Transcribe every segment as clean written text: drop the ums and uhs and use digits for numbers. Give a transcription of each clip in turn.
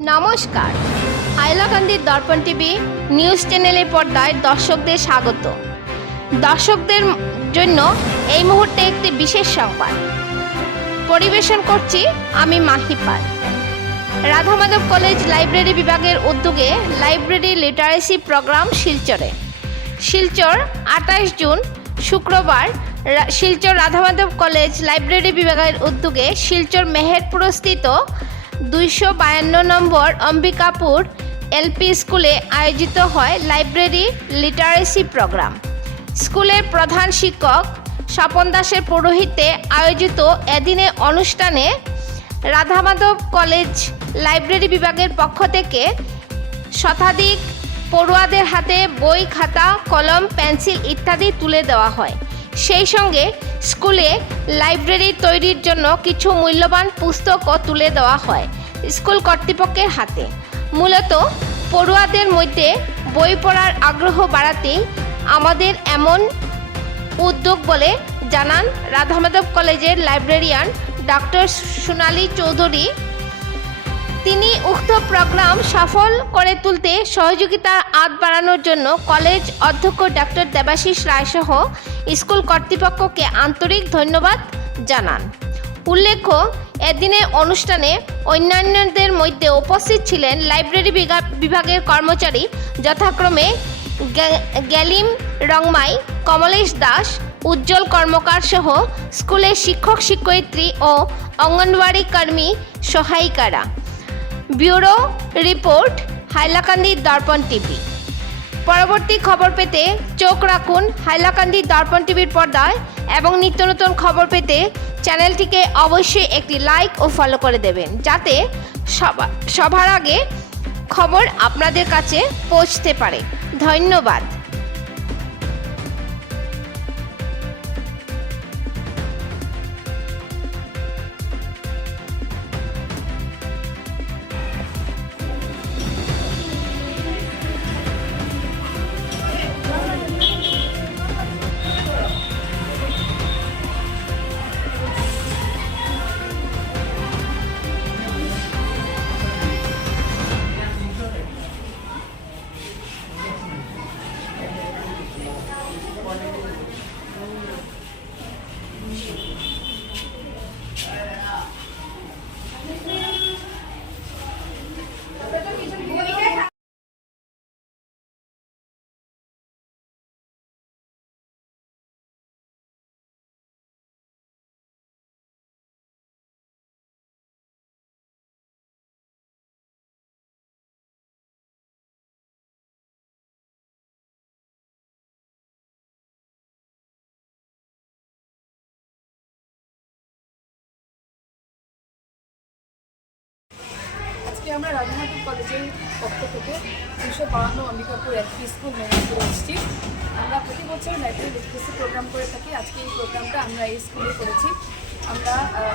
নমস্কার, হাইলাকান্দির দর্পণ TV news চ্যানেলের পর্দায় দর্শকদের স্বাগত। দর্শকদের জন্য এই মুহূর্তে একটি বিশেষ সংবাদ পরিবেশন করছি আমি মাহিপাল। রাধামাধব কলেজ লাইব্রেরি বিভাগের উদ্যোগে library literacy programme Silchar 28 June শুক্রবার শিলচর রাধামাধব কলেজ লাইব্রেরি বিভাগের উদ্যোগে শিলচর মেহেরপুরস্থিত 252 নম্বর অম্বিকাপুর এলপি স্কুলে আয়োজিত হয় লাইব্রেরি লিটারেসি প্রোগ্রাম। স্কুলের প্রধান শিক্ষক স্বপন দাসের পৌরোহিত্যে আয়োজিত এদিনের অনুষ্ঠানে রাধামাধব কলেজ লাইব্রেরি বিভাগের পক্ষ থেকে শতাধিক পড়ুয়াদের হাতে বই, খাতা, কলম, পেন্সিল ইত্যাদি তুলে দেওয়া হয়। সেই সঙ্গে স্কুলে লাইব্রেরি তৈরির জন্য কিছু মূল্যবান পুস্তকও তুলে দেওয়া হয় স্কুল কর্তৃপক্ষের হাতে। মূলত পড়ুয়াদের মধ্যে বই পড়ার আগ্রহ বাড়াতেই আমাদের এমন উদ্যোগ বলে জানান রাধামাধব কলেজের লাইব্রেরিয়ান ডক্টর সোনালী চৌধুরী। তিনি উক্ত প্রোগ্রাম সফল করে তুলতে সহযোগিতার হাত বাড়ানোর জন্য কলেজ অধ্যক্ষ ডক্টর দেবাশিস রায়সহ স্কুল কর্তৃপক্ষকে আন্তরিক ধন্যবাদ জানান। উল্লেখ্য, এদিনের অনুষ্ঠানে অন্যান্যদের মধ্যে উপস্থিত ছিলেন লাইব্রেরি বিভাগের কর্মচারী যথাক্রমে গ্যালিম রংমাই, কমলেশ দাস, উজ্জ্বল কর্মকার সহ স্কুলের শিক্ষক শিক্ষয়িত্রী ও অঙ্গনওয়াড়ি কর্মী সহায়িকারা। ব্যুরো রিপোর্ট, হাইলাকান্দির দর্পণ টিভি। পরবর্তী খবর পেতে চোখ রাখুন হাইলাকান্দির দর্পণ টিভির পর্দায় এবং নিত্য নতুন খবর পেতে চ্যানেলটিকে অবশ্যই একটি লাইক ও ফলো করে দেবেন, যাতে সবার আগে খবর আপনাদের কাছে পৌঁছতে পারে। ধন্যবাদ। আমরা রাধামাধব কলেজের পক্ষ থেকে 252 অম্বিকাপুর এলপি স্কুল মেহেরপুরে এসেছি। আমরা প্রতি বছর লাইব্রেরি লিটারেসি প্রোগ্রাম করে থাকি। আজকে এই প্রোগ্রামটা আমরা এই স্কুলে করেছি। আমরা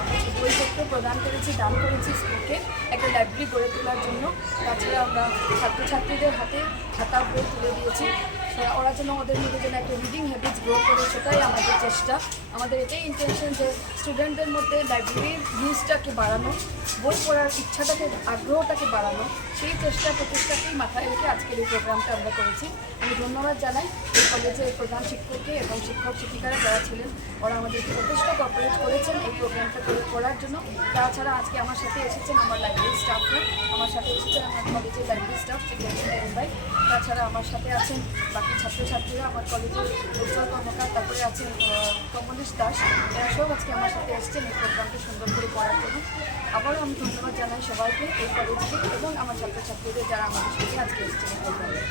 কিছু বইপত্র প্রদান করেছি, দান করেছি স্কুলকে একটা লাইব্রেরি গড়ে তোলার জন্য। তাছাড়া আমরা ছাত্রছাত্রীদের হাতে খাতা বই তুলে দিয়েছি, ওরা যেন ওদের মধ্যে যেন একটা রিডিং হ্যাবিটস গ্রো করে, সেটাই আমাদের চেষ্টা। আমাদের এটাই ইন্টেনশন যে স্টুডেন্টদের মধ্যে লাইব্রেরির ইউজটাকে বাড়ানো, বই পড়ার ইচ্ছাটাকে, আগ্রহটাকে বাড়ানো, সেই প্রচেষ্টাকেই মাথায় রেখে আজকের এই প্রোগ্রামটা আমরা করেছি। আমি ধন্যবাদ জানাই এই কলেজের প্রধান শিক্ষককে এবং শিক্ষক শিক্ষিকারা যারা ছিলেন, ওরা আমাদেরকে যথেষ্ট কোঅপারেট করেছেন এই প্রোগ্রামটা করার জন্য। তাছাড়া আজকে আমার সাথে এসেছেন আমার লাইব্রেরি স্টাফরা, আমার সাথে এসেছেন আমার কলেজের লাইব্রেরি স্টাফ ভাই, তাছাড়া আমার সাথে আছেন বাকি ছাত্রছাত্রীরা, আমার কলেজের উজ্জ্বল কর্মকার, তারপরে আছেন কমলেশ দাস, এরা সব আজকে আমার সাথে এসেছেন এই প্রোগ্রামটা সুন্দর করে করার জন্য। আবারও আমি ধন্যবাদ জানাই সবাইকে, এই কলেজকে এবং আমার ছাত্রছাত্রীদের যারা আমাদের সাথে আজকে এসেছেন এই প্রোগ্রামে।